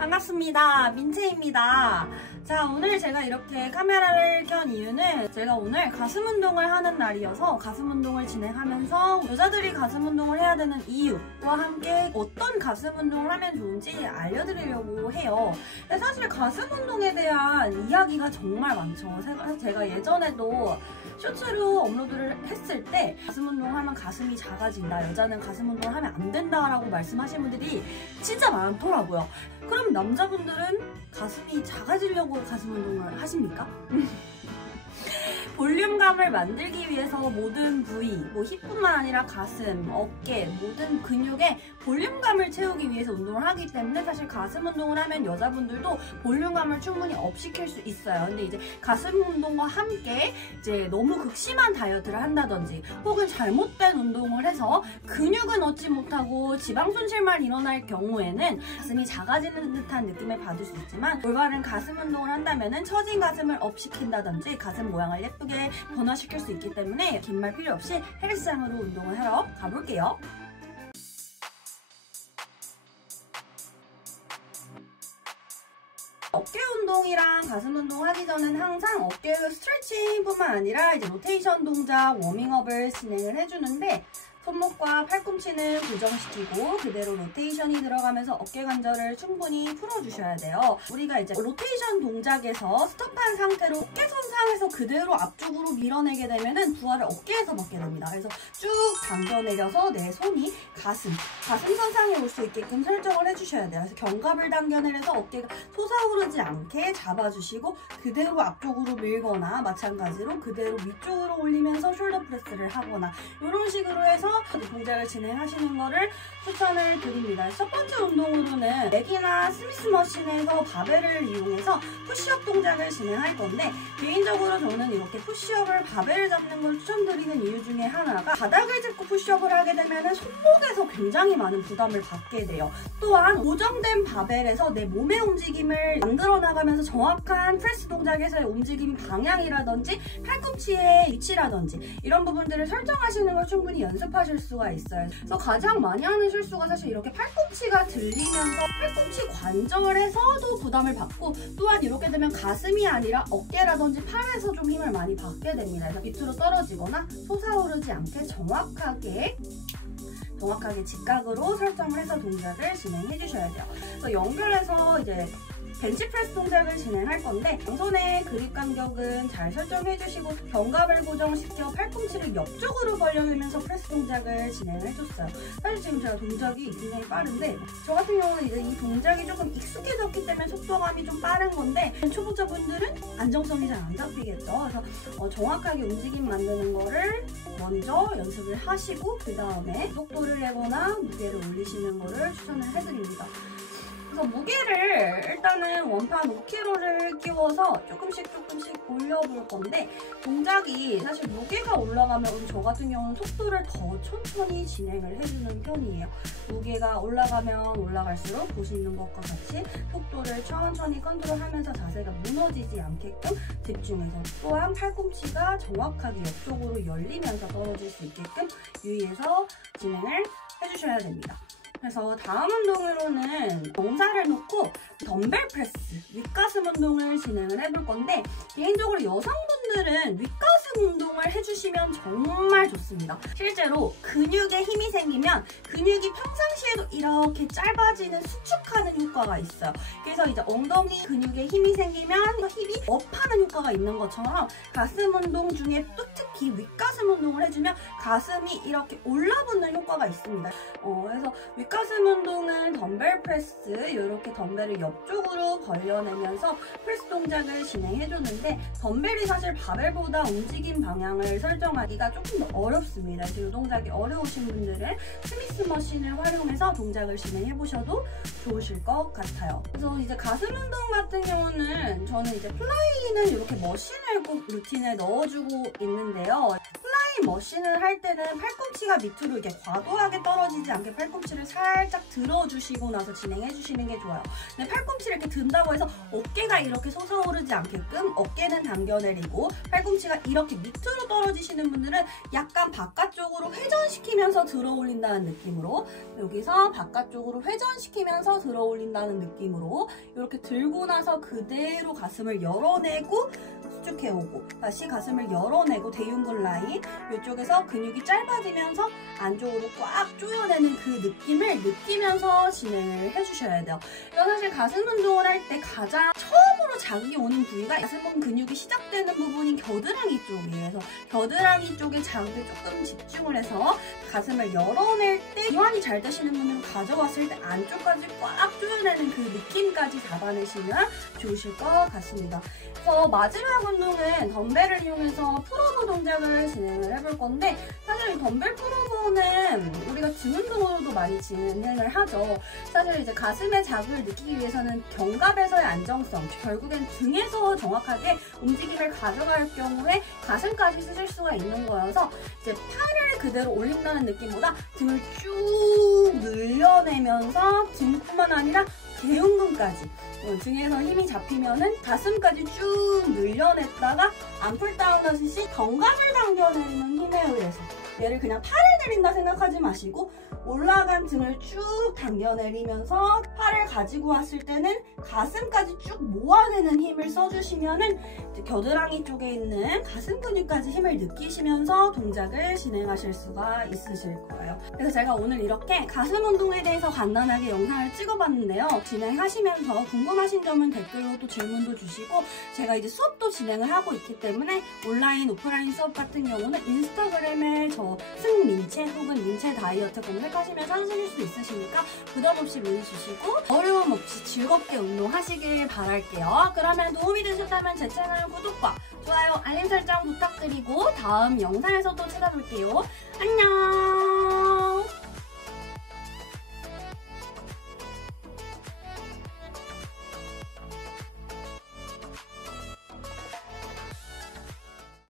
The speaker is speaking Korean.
반갑습니다. 민채입니다. 자, 오늘 제가 이렇게 카메라를 켠 이유는 제가 오늘 가슴 운동을 하는 날이어서 가슴 운동을 진행하면서 여자들이 가슴 운동을 해야 되는 이유와 함께 어떤 가슴 운동을 하면 좋은지 알려드리려고 해요. 근데 사실 가슴 운동에 대한 이야기가 정말 많죠. 제가 예전에도 쇼츠로 업로드를 했을 때 가슴 운동하면 가슴이 작아진다, 여자는 가슴 운동을 하면 안 된다라고 말씀하신 분들이 진짜 많더라고요. 그럼 남자분들은 가슴이 작아지려고 가슴 운동을 하십니까? 볼륨감을 만들기 위해서 모든 부위, 힙뿐만 아니라 가슴, 어깨, 모든 근육에 볼륨감을 채우기 위해서 운동을 하기 때문에 사실 가슴 운동을 하면 여자분들도 볼륨감을 충분히 업시킬 수 있어요. 근데 이제 가슴 운동과 함께 이제 너무 극심한 다이어트를 한다든지 혹은 잘못된 운동을 해서 근육은 얻지 못하고 지방 손실만 일어날 경우에는 가슴이 작아지는 듯한 느낌을 받을 수 있지만 올바른 가슴 운동을 한다면 처진 가슴을 업시킨다든지 가슴 모양을 예쁘게 변화시킬 수 있기 때문에 긴 말 필요 없이 헬스장으로 운동을 하러 가볼게요. 어깨 운동이랑 가슴 운동 하기 전에는 항상 어깨 스트레칭뿐만 아니라 이제 로테이션 동작, 워밍업을 진행을 해주는데 손목과 팔꿈치는 고정시키고 그대로 로테이션이 들어가면서 어깨 관절을 충분히 풀어주셔야 돼요. 우리가 이제 로테이션 동작에서 스톱한 상태로 어깨선상에서 그대로 앞쪽으로 밀어내게 되면은 부하를 어깨에서 받게 됩니다. 그래서 쭉 당겨내려서 내 손이 가슴선상에 올 수 있게끔 설정을 해주셔야 돼요. 그래서 견갑을 당겨내려서 어깨가 솟아오르지 않게 잡아주시고 그대로 앞쪽으로 밀거나 마찬가지로 그대로 위쪽으로 올리면서 숄더 프레스를 하거나 이런 식으로 해서 동작을 진행하시는 거를 추천을 드립니다. 첫 번째 운동으로는 렉이나 스미스 머신에서 바벨을 이용해서 푸시업 동작을 진행할 건데 개인적으로 저는 이렇게 푸시업을 바벨을 잡는 걸 추천드리는 이유 중에 하나가 바닥을 짚고 푸시업을 하게 되면 손목에서 굉장히 많은 부담을 받게 돼요. 또한 고정된 바벨에서 내 몸의 움직임을 만들어 나가면서 정확한 프레스 동작에서의 움직임 방향이라든지 팔꿈치의 위치라든지 이런 부분들을 설정하시는 걸 충분히 연습하실 수가 있어요. 그래서 가장 많이 하는 실수가 사실 이렇게 팔꿈치가 들리면서 팔꿈치 관절에서도 부담을 받고 또한 이렇게 되면 가슴이 아니라 어깨라든지 팔에서 좀 힘을 많이 받게 됩니다. 그래서 밑으로 떨어지거나 솟아오르지 않게 정확하게 직각으로 설정을 해서 동작을 진행해 주셔야 돼요. 그래서 연결해서 이제 벤치프레스 동작을 진행할 건데 양손의 그립 간격은 잘 설정해 주시고 견갑을 고정시켜 팔꿈치를 옆쪽으로 벌려내면서 프레스 동작을 진행해 줬어요. 사실 지금 제가 동작이 굉장히 빠른데 저 같은 경우는 이제 이 동작이 조금 익숙해졌기 때문에 속도감이 좀 빠른 건데 초보자분들은 안정성이 잘 안 잡히겠죠. 그래서 정확하게 움직임 만드는 거를 먼저 연습을 하시고 그 다음에 속도를 내거나 무게를 올리시는 거를 추천을 해드립니다. 그래서 무게를 일단은 원판 5kg를 끼워서 조금씩 올려볼 건데 동작이 사실 무게가 올라가면 저 같은 경우는 속도를 더 천천히 진행을 해주는 편이에요. 무게가 올라가면 올라갈수록 보시는 것과 같이 속도를 천천히 컨트롤하면서 자세가 무너지지 않게끔 집중해서 또한 팔꿈치가 정확하게 옆쪽으로 열리면서 떨어질 수 있게끔 유의해서 진행을 해주셔야 됩니다. 그래서 다음 운동으로는 정사를 놓고 덤벨 프레스, 윗가슴 운동을 진행을 해볼 건데 개인적으로 여성분들은 윗가슴 운동을 해주시면 정말 좋습니다. 실제로 근육에 힘이 생기면 근육이 평상시에도 이렇게 짧아지는 수축하는 효과가 있어요. 그래서 이제 엉덩이 근육에 힘이 생기면 힙이 업하는 효과가 있는 것처럼 가슴 운동 중에 또 특히 윗가슴 운동을 해주면 가슴이 이렇게 올라붙는 효과가 있습니다. 그래서 윗가슴 운동은 덤벨 프레스, 이렇게 덤벨을 옆쪽으로 벌려내면서 프레스 동작을 진행해주는데 덤벨이 사실 바벨보다 움직임 방향을 설정하기가 조금 더 어렵습니다. 그래서 이 동작이 어려우신 분들은 스미스 머신을 활용해서 동작을 진행해보셔도 좋으실 것 같아요. 그래서 이제 가슴 운동 같은 경우는 저는 이제 플라이는 이렇게 머신을 꼭 루틴에 넣어주고 있는데요. 플라이 머신을 할 때는 팔꿈치가 밑으로 이렇게 과도하게 떨어지지 않게 팔꿈치를 살짝 들어주시고 나서 진행해주시는 게 좋아요. 근데 팔꿈치를 이렇게 든다고 해서 어깨가 이렇게 솟아오르지 않게끔 어깨는 당겨내리고 팔꿈치가 이렇게 밑으로 떨어지시는 분들은 약간 바깥쪽으로 회전시키면서 들어 올린다는 느낌으로, 여기서 바깥쪽으로 회전시키면서 들어 올린다는 느낌으로 이렇게 들고 나서 그대로 가슴을 열어내고 수축해오고, 다시 가슴을 열어내고 대흉근 라인, 이쪽에서 근육이 짧아지면서 안쪽으로 꽉 조여내는 그 느낌을 느끼면서 진행을 해주셔야 돼요. 이거 사실 가슴 운동을 할 때 가장 처음으로 자극이 오는 부위가 가슴 근육이 시작되는 부분인 겨드랑이 쪽이에요. 그래서 겨드랑이 쪽에 자극에 조금 집중을 해서 가슴을 열어낼 때 이완이 잘 되시는 분들은 가져왔을 때 안쪽까지 꽉 조여내는 그 느낌까지 잡아내시면 좋으실 것 같습니다. 그래서 마지막 운동은 덤벨을 이용해서 풀오버 동작을 진행을 해볼 건데, 사실 이 덤벨 풀오버는 우리가 등 운동으로도 많이 진행을 하죠. 사실 이제 가슴의 자극을 느끼기 위해서는 견갑에서의 안정성, 결국엔 등에서 정확하게 움직임을 가져갈 경우에 가슴까지 쓰실 수가 있는 거여서 이제 팔을 그대로 올린다는 느낌보다 등을 쭉 늘려내면서 등뿐만 아니라 대흉근까지, 등에서 힘이 잡히면은 가슴까지 쭉 늘려냈다가 안풀 다운 하듯이 견갑을 당겨내리는 힘에 의해서, 얘를 그냥 팔을 내린다 생각하지 마시고 올라간 등을 쭉 당겨내리면서 팔을 가지고 왔을 때는 가슴까지 쭉 모아내는 힘을 써주시면은 겨드랑이 쪽에 있는 가슴 근육까지 힘을 느끼시면서 동작을 진행하실 수가 있으실 거예요. 그래서 제가 오늘 이렇게 가슴 운동에 대해서 간단하게 영상을 찍어봤는데요. 진행하시면서 궁금하신 점은 댓글로 또 질문도 주시고, 제가 이제 수업도 진행을 하고 있기 때문에 온라인, 오프라인 수업 같은 경우는 인스타그램에 저 승민채 혹은 민채 다이어트 검색하시면 찾으실 수 있으시니까 부담 없이 문의 주시고 어려움 없이 즐겁게 운동하시길 바랄게요. 그러면 도움이 되셨다면 제 채널 구독과 좋아요, 알림 설정 부탁드리고 다음 영상에서 또 찾아볼게요. 안녕!